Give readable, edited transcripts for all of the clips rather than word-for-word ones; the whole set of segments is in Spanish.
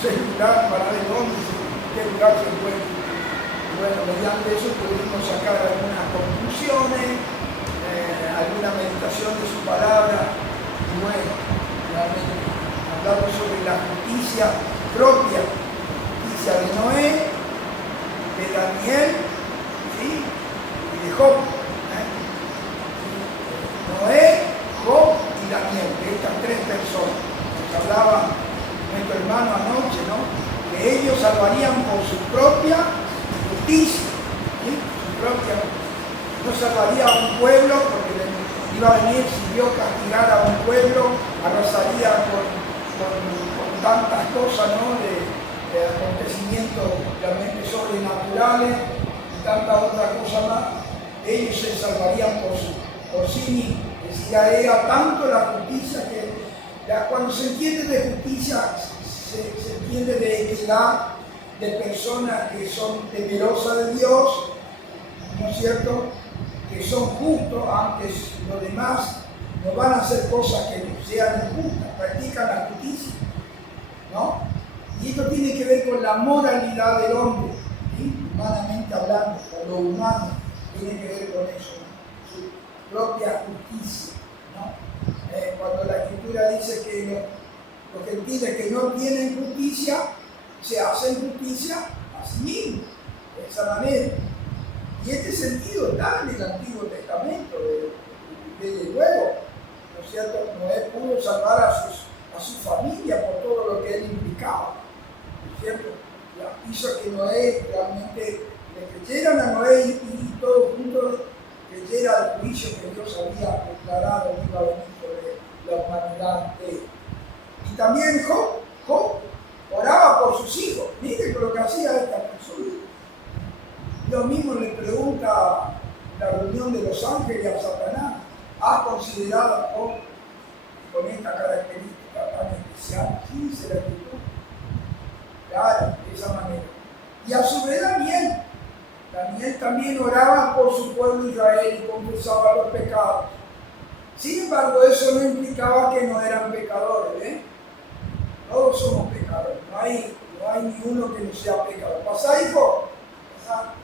celular para ver dónde, en qué lugar se encuentra. Bueno, mediante eso pudimos sacar algunas conclusiones, alguna meditación de su palabra, y bueno, realmente hablamos sobre la justicia propia, justicia de Noé, de Daniel, ¿sí? Y de Job. Noé, Job y Daniel, de estas tres personas. Nos hablaba nuestro hermano anoche, ¿no? Que ellos salvarían por su propia justicia, ¿sí? Su propia, no salvaría a un pueblo porque iba a venir, si Dios castigara a un pueblo, arrasaría con tantas cosas, ¿no? de acontecimientos realmente sobrenaturales y tanta otra cosa más. Ellos se salvarían por sí mismos. Decía, era tanto la justicia que cuando se entiende de justicia, se entiende de equidad, de personas que son temerosas de Dios, ¿no es cierto? Que son justos, antes los demás no van a hacer cosas que sean injustas, practican la justicia, ¿no? Y esto tiene que ver con la moralidad del hombre, ¿sí? Humanamente hablando, con lo humano, tiene que ver con eso, ¿no? Su propia justicia, ¿no? Cuando la Escritura dice que los gentiles que no tienen justicia, se hacen justicia a sí mismos, de esa manera. Y este sentido está en el Antiguo Testamento, desde luego, ¿no es cierto? Noé pudo salvar a su familia por todo lo que él implicaba, ¿no es cierto? Hizo que Noé realmente le creyeran a Noé y todos juntos creyera al juicio que Dios había declarado que iba a venir sobre la humanidad entera. Y también Job oraba por sus hijos. Miren lo que hacía esta persona. Lo mismo le pregunta la reunión de los ángeles a Satanás. ¿Has considerado a Job con esta característica tan especial? Sí, dice la Escritura. Claro, de esa manera. Y a su vez Daniel también oraba por su pueblo Israel y confesaba los pecados. Sin embargo, eso no implicaba que no eran pecadores, ¿eh? Todos somos pecadores, no hay ni uno que no sea pecador. ¿Pasá, hijo? ¿Pasá?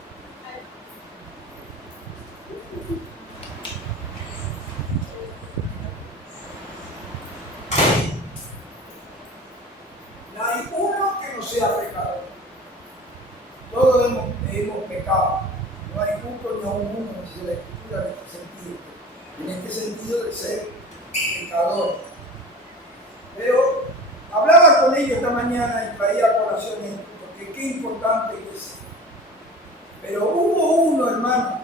No hay uno que no sea pecador. Todos hemos pecado. No hay justo ni a uno, dice la Escritura, en este sentido de ser pecador. Pero hablaba con ellos esta mañana y traía a colación esto, porque qué importante que es. Pero hubo uno, hermano,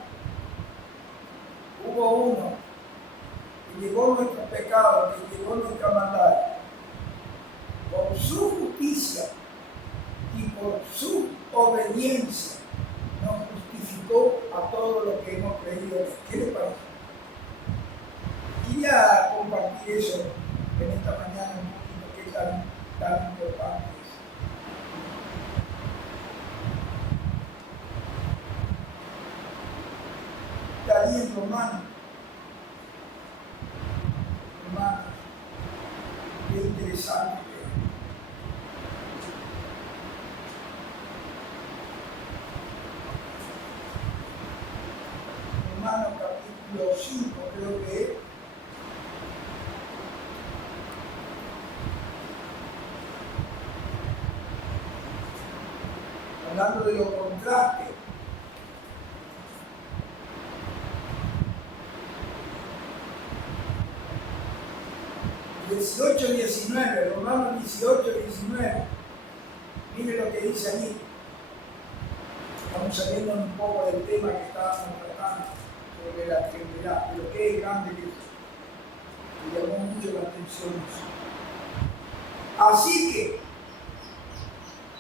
que llevó nuestros pecados, que llevó nuestra maldad, por su justicia y por su obediencia, nos justificó a todos los que hemos creído. ¿Qué le parece? Quería compartir eso en esta mañana, un poquito, que es tan importante. Está ahí en Romanos. Qué interesante que es. Romanos capítulo 5, creo que es. Hablando de los contrastes. 18-19, Romanos 18-19. Mire lo que dice allí. Estamos saliendo un poco del tema que estábamos tratando sobre la Trinidad, pero qué grande que es. Me llamó mucho la atención eso. Así que,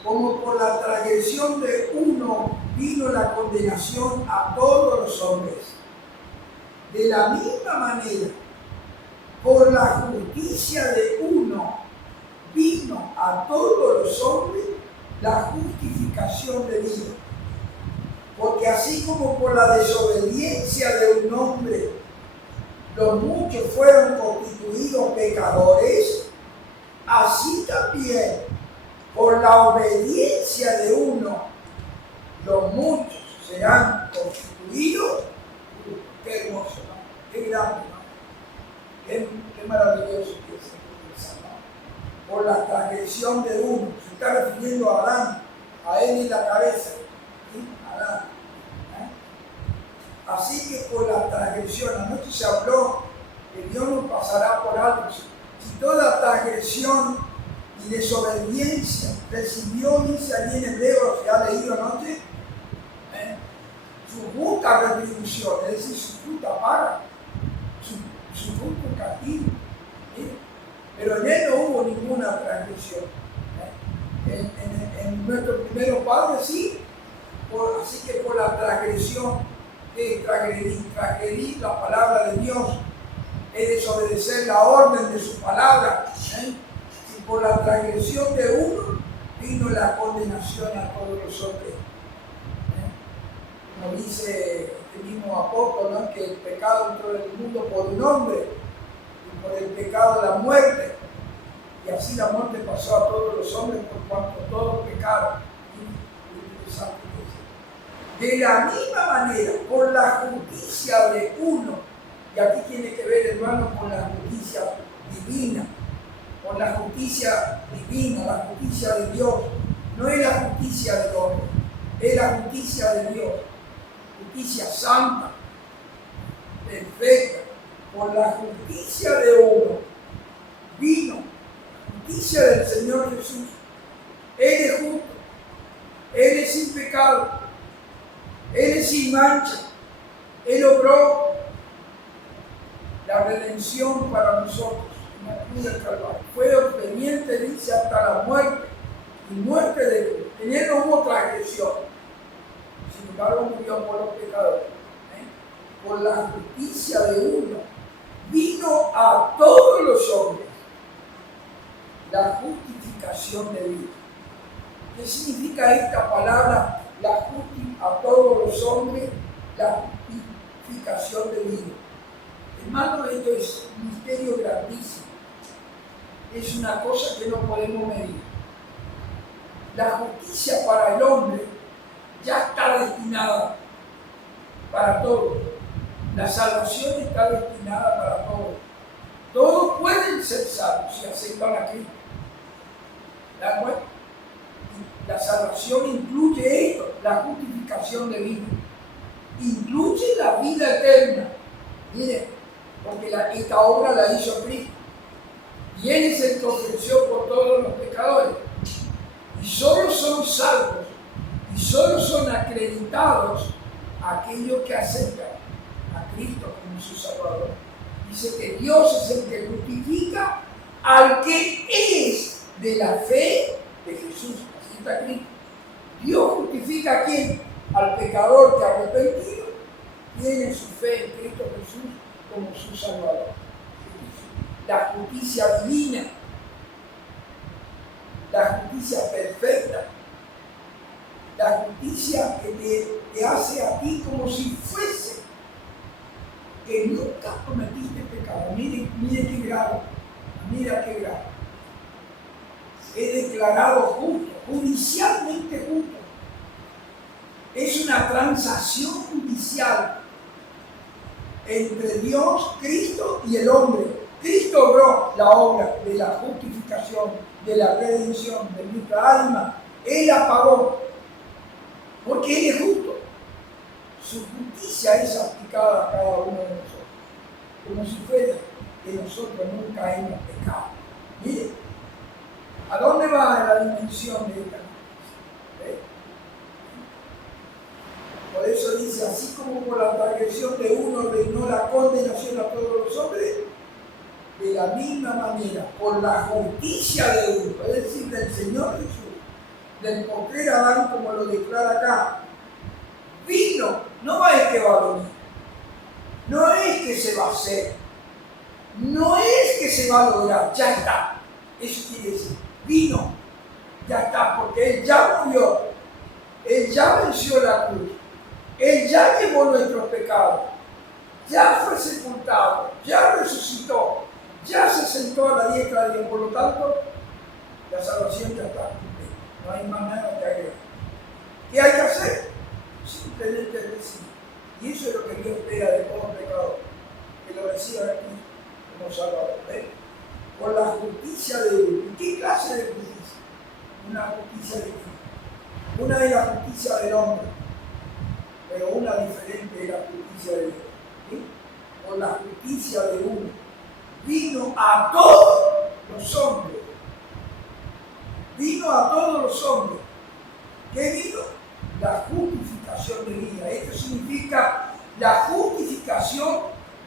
como por la transgresión de uno vino la condenación a todos los hombres, de la misma manera, por la justicia de uno vino a todos los hombres la justificación de vida. Porque así como por la desobediencia de un hombre los muchos fueron constituidos pecadores, así también por la la obediencia de uno, los muchos serán constituidos. Qué hermoso, ¿no? Qué grande, ¿no? Qué maravilloso que es eso, ¿no? Por la transgresión de uno. Se está refiriendo a Adán, a él y la cabeza. ¿Sí? Adán. Así que por la transgresión, anoche se habló que Dios nos pasará por alto. Si toda transgresión y desobediencia recibió, dice allí en Hebreos, que ha leído anoche, su justa retribución, es decir, su justa paga, su justo castigo. Pero en él no hubo ninguna transgresión. En nuestro primero padre sí, así que por la transgresión, transgredir la palabra de Dios, es desobedecer la orden de su palabra. Y por la transgresión de uno vino la condenación a todos los hombres. Como dice este mismo apóstol, ¿no? Que el pecado entró en el mundo por un hombre y por el pecado la muerte. Y así la muerte pasó a todos los hombres por cuanto todos pecaron. De la misma manera, por la justicia de uno, y aquí tiene que ver, hermano, con la justicia divina, con la justicia divina, la justicia de Dios. No es la justicia del hombre, es la justicia de Dios, justicia santa, perfecta. Por la justicia de uno vino, justicia del Señor Jesús. Él es justo, Él es sin pecado, Él es sin mancha. Él logró la redención para nosotros en la cruz del Calvario. Fue obediente, dice, hasta la muerte, y muerte de cruz. En él no hubo transgresión. Sin embargo, murió por los pecadores. Por la justicia de uno vino a todos los hombres la justificación de vida. ¿Qué significa esta palabra? A todos los hombres la justificación de vida. Hermano, esto es un misterio grandísimo. Es una cosa que no podemos medir. La justicia para el hombre ya está destinada para todos. La salvación está destinada para todos. Todos pueden ser salvos si aceptan a Cristo. La salvación incluye esto, la justificación de vida. Incluye la vida eterna. Miren, porque esta obra la hizo Cristo. Y Él es el que ofreció por todos los pecadores. Y solo son salvos, y solo son acreditados aquellos que aceptan a Cristo como su Salvador. Dice que Dios es el que justifica al que es de la fe de Jesús. Así está Cristo. Dios justifica a quién? Al pecador que arrepentido tiene su fe en Cristo Jesús como su Salvador. La justicia divina, la justicia perfecta, la justicia que te hace a ti como si fuese que nunca cometiste pecado. Mire qué grado, mira qué grado. Es declarado justo, judicialmente justo. Es una transacción judicial entre Dios, Cristo y el hombre. Cristo obró la obra de la justificación, de la redención de nuestra alma. Él la pagó, porque Él es justo. Su justicia es aplicada a cada uno de nosotros, como si fuera que nosotros nunca hemos pecado. Mire, ¿a dónde va la dimensión de esta justicia? Por eso dice, así como por la transgresión de uno reinó la condenación a todos los hombres, de la misma manera, por la justicia de uno, es decir, del Señor Jesús, del postrer Adán, como lo declara acá, vino, no es que va a venir, no es que se va a hacer, no es que se va a lograr, ya está. Eso quiere decir, vino, ya está, porque Él ya murió, Él ya venció la cruz, Él ya llevó nuestros pecados, ya fue sepultado, ya resucitó, ya se sentó a la diestra de Dios. Por lo tanto, la salvación ya está cumplida. No hay más nada que agregar. ¿Qué hay que hacer? Simplemente decir. Y eso es lo que Dios espera de todo pecador, que lo reciba aquí como Salvador. ¿Ven? Por la justicia de Dios. ¿Qué clase de justicia? Una justicia de Dios. Una es la justicia del hombre, pero una diferente es la justicia de Dios. ¿Sí? Por la justicia de uno. Vino a todos los hombres. Vino a todos los hombres. ¿Qué vino? La justificación de vida. Esto significa la justificación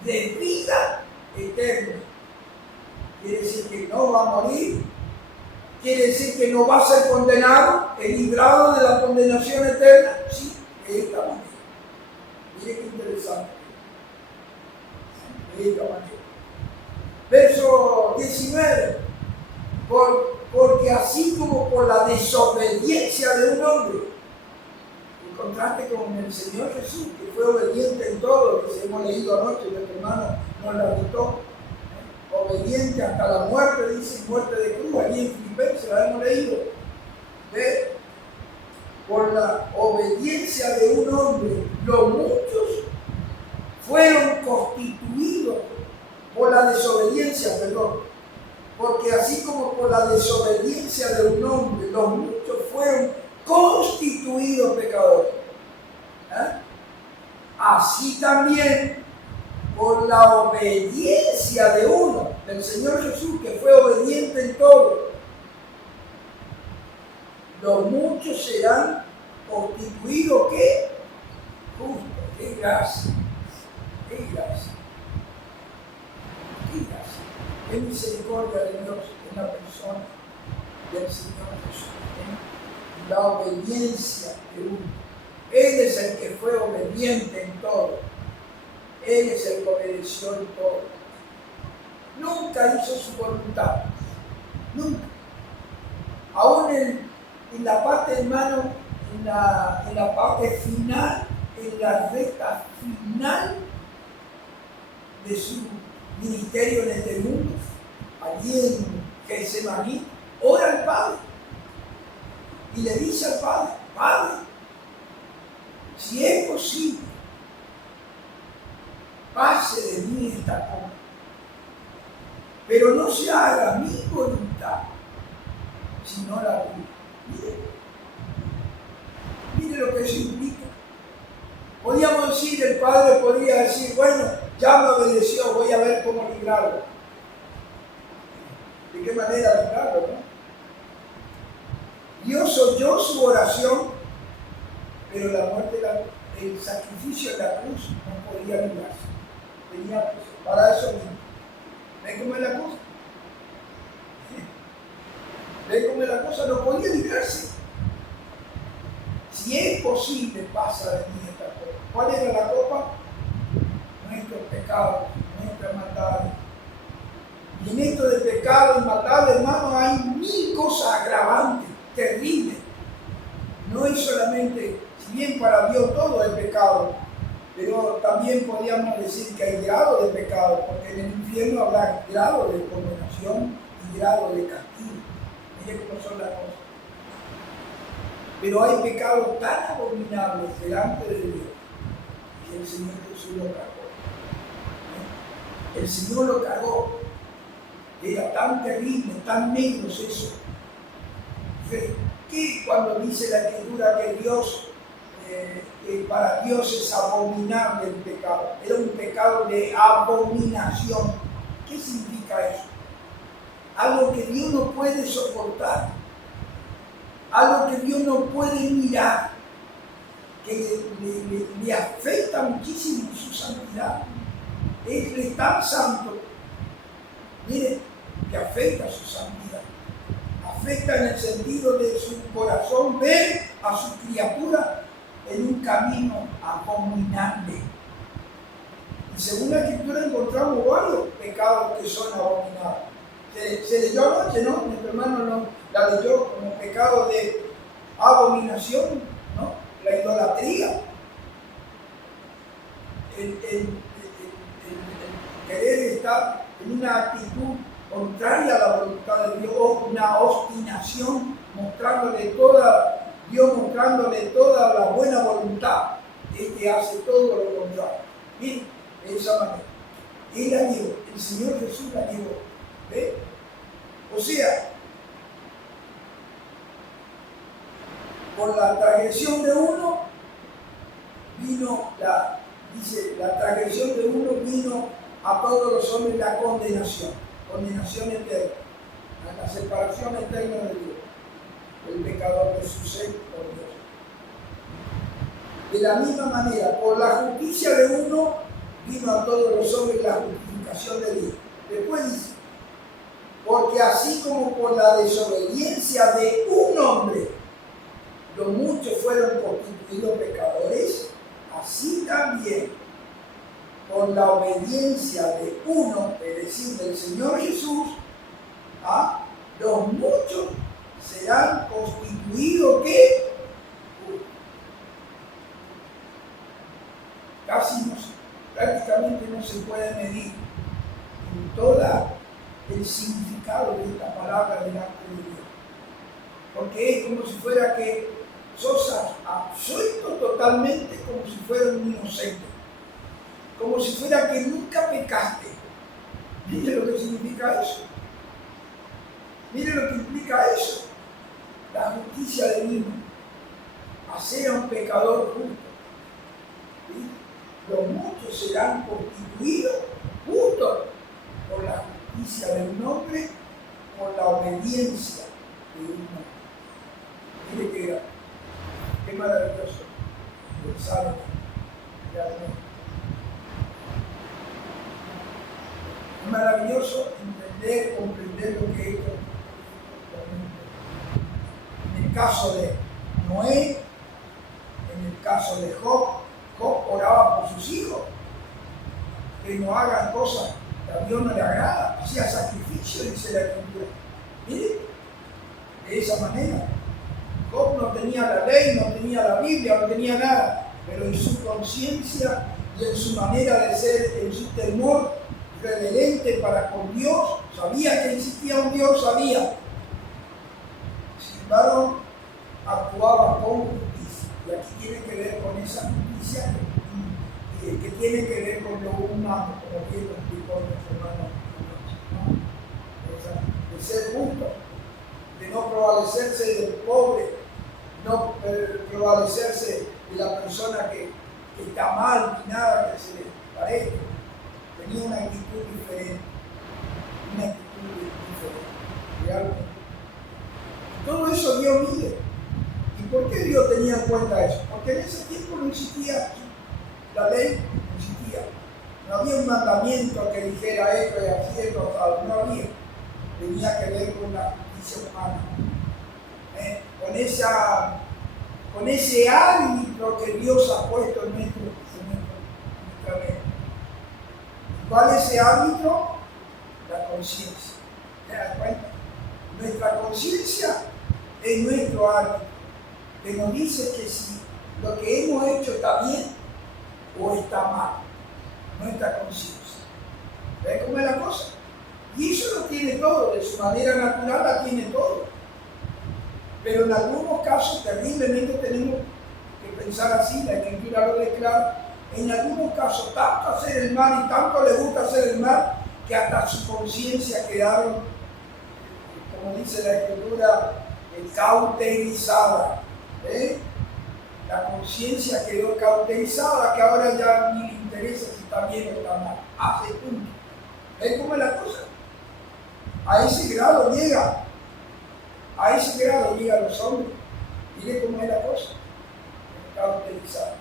de vida eterna. Quiere decir que no va a morir. Quiere decir que no va a ser condenado, es librado de la condenación eterna. Sí, de esta manera. Mire qué interesante. De esta manera. Verso 19. Porque así como por la desobediencia de un hombre, en contraste con el Señor Jesús, que fue obediente en todo, que hemos leído anoche, nuestro hermano nos la dictó, obediente hasta la muerte, dice, muerte de cruz, allí en Filipenses la hemos leído. ¿Ve? Por la obediencia de un hombre, los muchos fueron constituidos por la desobediencia, perdón. Porque así como por la desobediencia de un hombre, los muchos fueron constituidos pecadores. Así también por la obediencia de uno, del Señor Jesús, que fue obediente en todo, los muchos serán constituidos, ¿qué? Justos. ¡Qué gracia! ¡Qué gracia! ¡Qué gracia! ¡Qué misericordia de Dios en la persona del Señor Jesús! La obediencia de uno. Él es el que fue obediente en todo. Él es el que obedeció en todo. Nunca hizo su voluntad. Nunca. Aún en la parte, hermano, en la parte final, en la recta final de su ministerio en este mundo, allí en Getsemaní, ora al Padre y le dice al Padre: Padre, si es posible, pase de mí esta copa, pero no se haga mi voluntad, sino la tuya. Mire lo que eso implica. Podríamos decir, el Padre podría decir: bueno, ya me obedeció, voy a ver cómo librarlo. ¿De qué manera librarlo, no? Dios oyó su oración, pero la muerte, el sacrificio de la cruz no podía librarse. Tenía para eso mismo. ¿Ven cómo es la cosa? ¿Ven cómo es la cosa? No podía librarse. Si es posible, pasa de mí esta copa. ¿Cuál era la copa? Nuestros pecados, nuestras maldades. Y en esto de pecado y maldad, hermano, hay mil cosas agravantes, terribles. No es solamente, si bien para Dios todo es pecado, pero también podríamos decir que hay grado de pecado, porque en el infierno habrá grado de condenación y grado de castigo. Mire cómo son las cosas. Pero hay pecados tan abominables delante de Dios que el Señor Jesús lo cargó. El Señor lo cargó. Era tan terrible, tan negro eso. Que cuando dice la Escritura que Dios, para Dios es abominable el pecado, era un pecado de abominación. ¿Qué significa eso? Algo que Dios no puede soportar, algo que Dios no puede mirar, que le afecta muchísimo su santidad. Él es tan santo, mire, que afecta su santidad. Afecta en el sentido de su corazón ver a su criatura en un camino abominable. Y según la Escritura encontramos varios pecados que son abominables. Se leyó anoche, ¿no? Nuestro hermano no la leyó como pecado de abominación, ¿no? La idolatría. El querer estar en una actitud contraria a la voluntad de Dios. una obstinación, Dios mostrándole toda la buena voluntad. Este hace todo lo contrario. Miren, de esa manera. Él la llevó, el Señor Jesús la llevó. ¿Ve? O sea, por la transgresión de uno vino la transgresión de uno vino a todos los hombres la condenación eterna, la separación eterna de Dios, el pecador de su ser por Dios. De la misma manera, por la justicia de uno vino a todos los hombres la justificación de Dios. Después dice, porque así como por la desobediencia de un hombre los muchos fueron constituidos pecadores, así también por la obediencia de uno, es decir, del Señor Jesús, los muchos serán constituidos ¿qué? Prácticamente no se puede medir en todo el significado de esta palabra delante de Dios. Porque es como si fuera que sos absuelto totalmente, como si fuera un inocente. Como si fuera que nunca pecaste. Mire lo que significa eso. Mire lo que implica eso. La justicia de Dios. Hacer a un pecador justo. ¿Sí? Los muchos serán constituidos justos por la justicia de un hombre, por la obediencia de un hombre. Mire qué maravilloso pensar realmente. Es maravilloso comprender lo que es esto. En el caso de Noé, en el caso de Job oraba por sus hijos, que no hagan cosas que a Dios no le agrada, hacía sacrificio, dice la Escritura. Mire, de esa manera. Job no tenía la ley, no tenía la Biblia, no tenía nada, pero en su conciencia y en su manera de ser, en su temor reverente para con Dios, sabía que existía un Dios, sabía. Sin embargo, actuaba con justicia. Y aquí tiene que ver con esa justicia que tiene que ver con lo humano, como bien lo explicó nuestro hermano, ¿no? De ser justo, de no prevalecerse del pobre, no prevalecerse de la persona que está mal, ni nada que se le parezca. Tenía una actitud diferente, realmente. Y todo eso Dios mide. ¿Y por qué Dios tenía en cuenta eso? Porque en ese tiempo no existía la ley, no existía. No había un mandamiento que dijera esto y así, esto, no había. Tenía que ver con la justicia humana. Con ese árbitro que Dios ha puesto en nuestra mente. ¿Cuál es ese árbitro? La conciencia. ¿Te das cuenta? Nuestra conciencia es nuestro árbitro, que nos dice que si lo que hemos hecho está bien o está mal. Nuestra conciencia. ¿Ves cómo es la cosa? Y eso lo tiene todo, de su manera natural la tiene todo. Pero en algunos casos terriblemente tenemos que pensar así, la Escritura lo declara. En algunos casos, tanto hacer el mal y tanto le gusta hacer el mal, que hasta su conciencia quedaron, como dice la Escritura, cauterizada. La conciencia quedó cauterizada, que ahora ya ni le interesa si está bien o está mal. Hace punto. ¿Ves cómo es la cosa? A ese grado llega. A ese grado llegan los hombres. Mire cómo es la cosa. Cauterizada.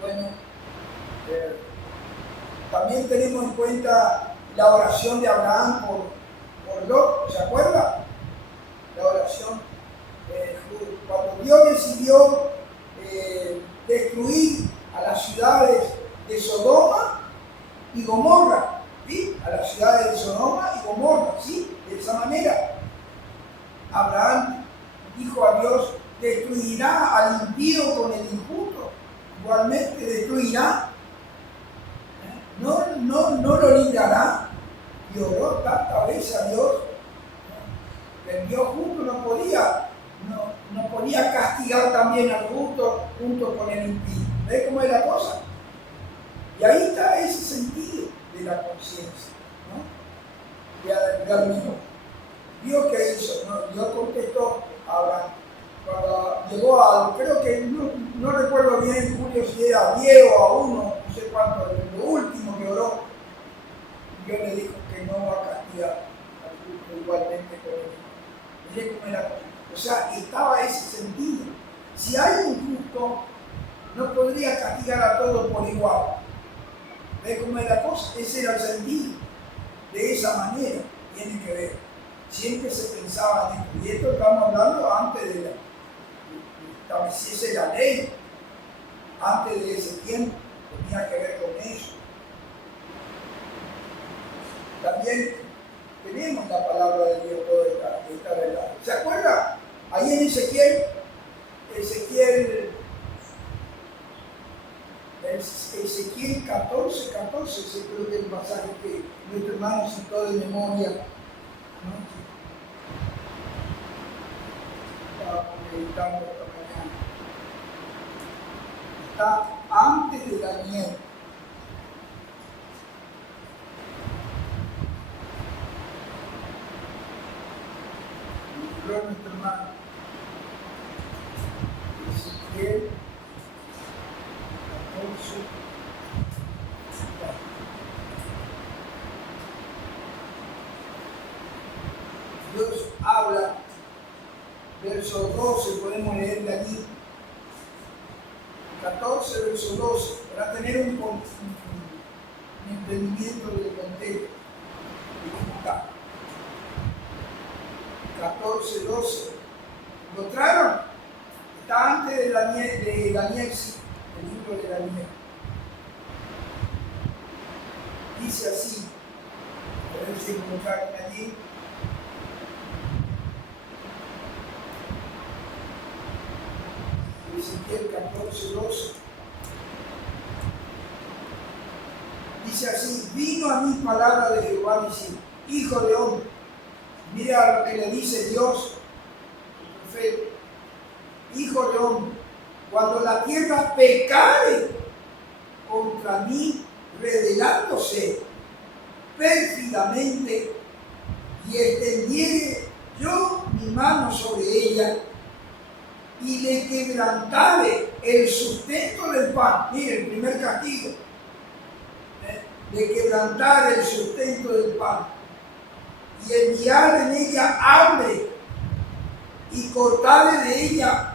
Bueno, también tenemos en cuenta la oración de Abraham por Lot, ¿se acuerda? La oración, cuando Dios decidió destruir a las ciudades de Sodoma y Gomorra, ¿sí? A las ciudades de Sodoma y Gomorra, ¿sí? De esa manera, Abraham dijo a Dios, destruirá al impío con el injusto. Igualmente destruirá, no lo librará. Y oró tantas veces a Dios, El Dios justo no podía castigar también al justo junto con el impío. ¿Ves cómo es la cosa? Y ahí está ese sentido de la conciencia, ¿no? Ya mismo. Dios que hizo, ¿no? Dios contestó a Abraham. Cuando llegó a, creo que no recuerdo bien, Julio, si era 10 o a 1, no sé cuánto, lo último que oró, Dios le dijo que no va a castigar al justo igualmente con él. Miré cómo era. O sea, estaba ese sentido. Si hay un justo, no podría castigar a todos por igual. ¿Ves cómo es la cosa? Ese era el sentido. De esa manera tiene que ver. Siempre se pensaba en esto. Y esto estamos hablando antes de la estableciese la ley. Antes de ese tiempo tenía que ver con eso. También tenemos la palabra de Dios, toda esta verdad. ¿Se acuerda? Ahí en Ezequiel 14, se creo que es el pasaje que nuestro hermano citó de memoria, ¿no? Estábamos meditando esta mañana. Está antes de Daniel. Nuestro hermano Ezequiel 14. Dios habla, verso 12, podemos leerle allí, 14, verso 12, para tener un entendimiento del contexto. 14, 12. ¿Encontraron? Está antes de Daniel, sí, el libro de Daniel. Dice así, a ver si encontraron allí. Ezequiel 14, 12. Dice así: vino a mí palabra de Jehová diciendo, hijo de hombre. Mira lo que le dice Dios, el profeta: hijo de hombre, cuando la tierra pecare contra mí, rebelándose pérfidamente, y extendiere yo mi mano sobre ella, y le quebrantare el sustento del pan. Mire, el primer castigo, le quebrantare el sustento del pan, y enviar en ella hambre, y cortarle de ella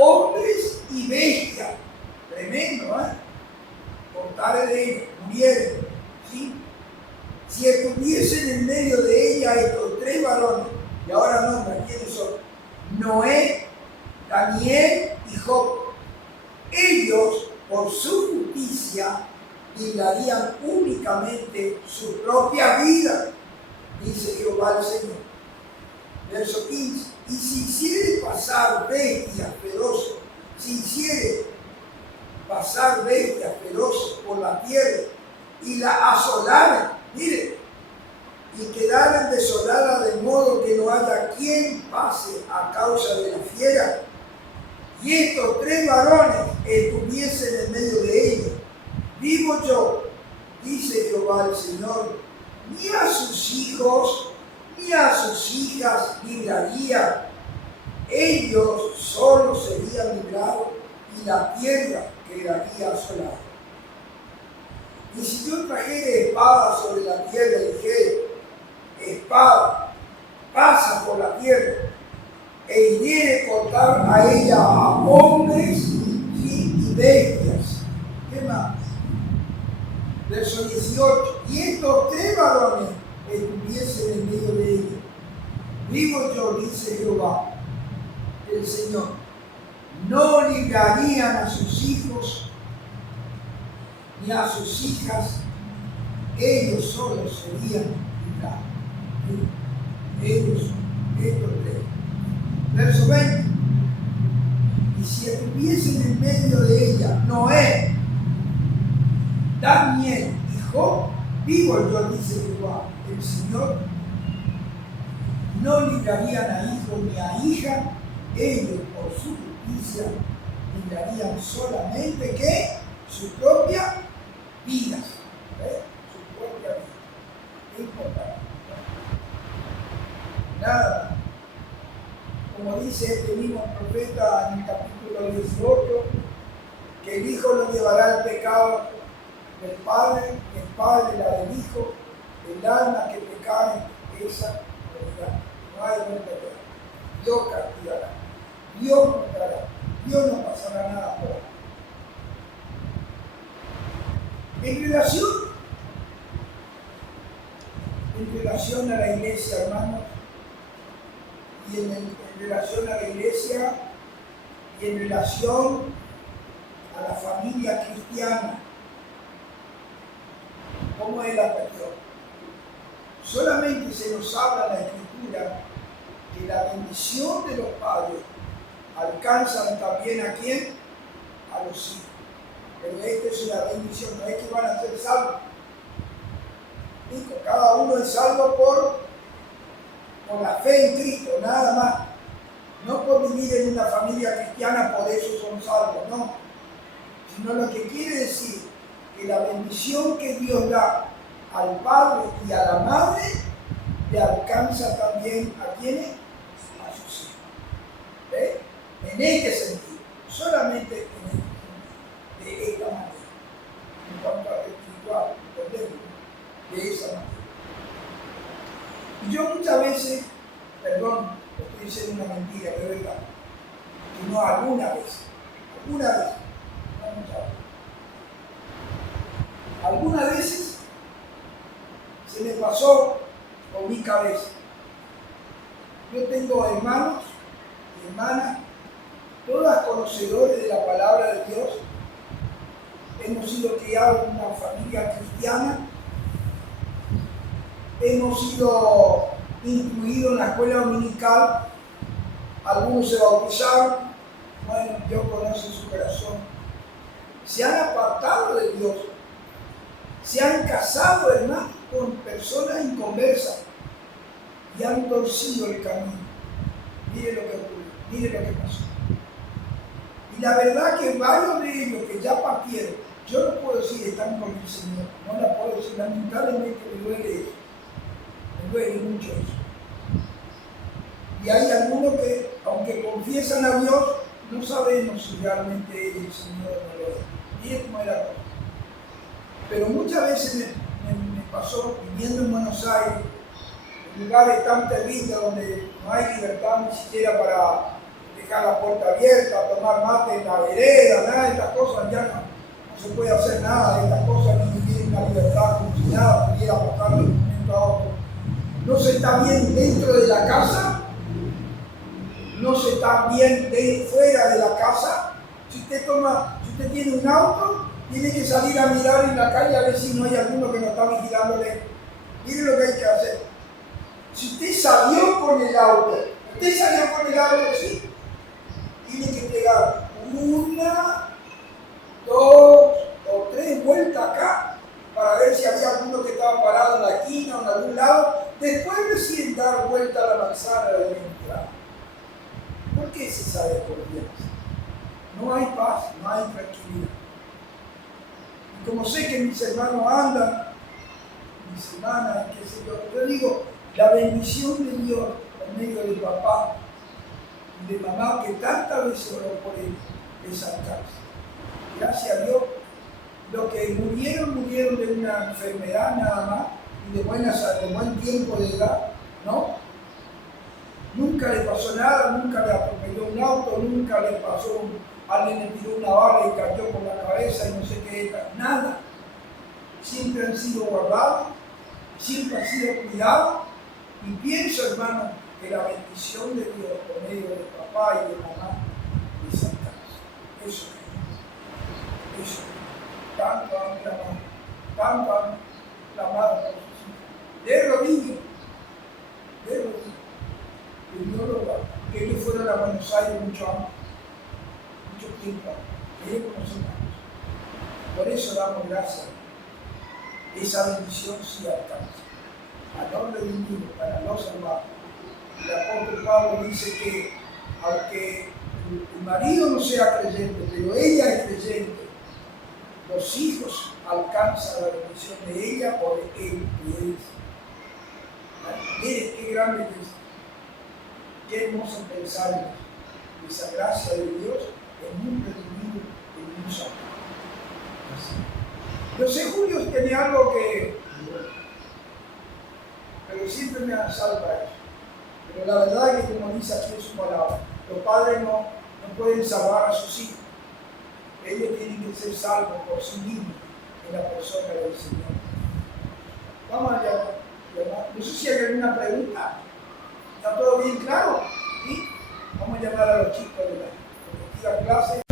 hombres y bestias. Tremendo, ¿eh? Cortarle de ella, murieron, ¿sí? Si estuviesen en medio de ella estos 3 varones, y ahora nombra quiénes son: Noé, Daniel y Job. Ellos, por su justicia, librarían únicamente su propia vida, dice Jehová el Señor. Verso 15: y si hiciere pasar bestias feroces, por la tierra, y la asolaren, mire, y quedaren desoladas de modo que no haya quien pase a causa de la fiera, y estos 3 varones estuviesen en medio de ellos, vivo yo, dice Jehová el Señor, ni a sus hijos ni a sus hijas libraría, ellos solo serían librados y la tierra quedaría asolada. Y si yo trajere espada sobre la tierra y dijere: espada, pasa por la tierra, e hiriere cortar a ella a hombres y bestias. ¿Qué más? Verso 18: y estos 3 varones estuviesen en medio de ella, vivo yo, dice Jehová el Señor, no librarían a sus hijos ni a sus hijas, ellos solos serían librados. Ellos, estos 3. Verso 20: y si estuviesen en medio de ella Noé, Daniel y Job, vivo yo, dice Jehová el Señor, no librarían a hijo ni a hija, ellos por su justicia librarían solamente ¿qué? Su propia vida. Su propia vida. ¿Qué importa? Nada. Como dice este mismo profeta en el capítulo 18, que el Hijo no llevará el pecado del Padre, el Padre la del Hijo, el alma que pecare, esa morirá. No hay vuelta atrás. Dios castigará, Dios juzgará, Dios no pasará nada por ahí. En relación a la iglesia, hermanos, y en relación a la iglesia y en relación a la familia cristiana, ¿cómo es la cuestión? Solamente se nos habla en la Escritura que la bendición de los padres alcanzan también ¿a quién? A los hijos. Pero esta es una bendición, no es que van a ser salvos. Digo, cada uno es salvo por la fe en Cristo, nada más. No por vivir en una familia cristiana, por eso son salvos, no. Sino lo que quiere decir que la bendición que Dios da al padre y a la madre le alcanza también ¿a quiénes? A sus hijos. ¿Ves? En este sentido, solamente en este sentido, de esta manera. En cuanto a espiritual, ¿entendemos? De esa manera. Y yo muchas veces, perdón, estoy diciendo una mentira, de verdad, sino alguna vez, no muchas veces. Algunas veces se me pasó por mi cabeza. Yo tengo hermanos y hermanas, todas conocedores de la palabra de Dios. Hemos sido criados en una familia cristiana. Hemos sido incluidos en la escuela dominical. Algunos se bautizaron. Bueno, Dios conoce su corazón. Se han apartado de Dios. Se han casado, hermanos, con personas inconversas y han torcido el camino. Mire lo que ocurrió, mire lo que pasó. Y la verdad que varios de ellos que ya partieron, yo no puedo decir están con el Señor, no la puedo decir, lamentablemente me duele eso, me duele mucho eso. Y hay algunos que, aunque confiesan a Dios, no sabemos si realmente el Señor no lo es. Mire cómo era la cosa. Pero muchas veces me pasó viviendo en Buenos Aires, en lugares tan terribles donde no hay libertad ni siquiera para dejar la puerta abierta, tomar mate en la vereda, nada de estas cosas, ya no se puede hacer nada de estas cosas, ni vivir una libertad como si nada pudiera pasar de un momento a otro. No se está bien dentro de la casa, no se está bien fuera de la casa. Si usted tiene un auto, tiene que salir a mirar en la calle a ver si no hay alguno que no está vigilándole. Mire lo que hay que hacer. Si usted salió con el auto, sí, tiene que pegar 1, 2 o 3 vueltas acá para ver si había alguno que estaba parado en la esquina o en algún lado. Después recién dar vuelta a la manzana de la entrada. ¿Por qué se sabe por Dios? No hay paz, no hay tranquilidad. Y como sé que mis hermanos andan, mis hermanas, qué sé yo digo, la bendición de Dios por medio de papá y de mamá que tantas veces oró por él, les alcanza. Gracias a Dios, los que murieron de una enfermedad nada más y de buen tiempo de edad, ¿no? Nunca le pasó nada, nunca le atropelló un auto, nunca le pasó, alguien le tiró una bala y cayó por la cabeza y no sé qué, nada. Siempre han sido guardados, siempre han sido cuidados. Y pienso, hermano, que la bendición de Dios por medio de papá y de mamá les alcanza. Eso es. Tanto han clamado por sus hijos. De rodillas. Que Dios lo guarde. Que ellos fueron a Buenos Aires mucho tiempo antes. Con nosotros. Por eso damos gracias. Esa bendición sí alcanza. Al nombre de Dios, para los salvados. el apóstol Pablo dice que aunque el marido no sea creyente, pero ella es creyente, los hijos alcanzan la bendición de ella por él y él. Miren qué grande es esto. Qué hermoso pensar en esa gracia de Dios en un redimido, en un santo. Yo sé, Julio tenía algo pero siempre me asalta eso. Pero la verdad es que, como dice aquí en su palabra, los padres no pueden salvar a sus hijos. Ellos tienen que ser salvos por sí mismos en la persona del Señor. Vamos allá. No sé si hay alguna pregunta. ¿Está todo bien claro? ¿Sí? Vamos a llamar a los chicos de la clase.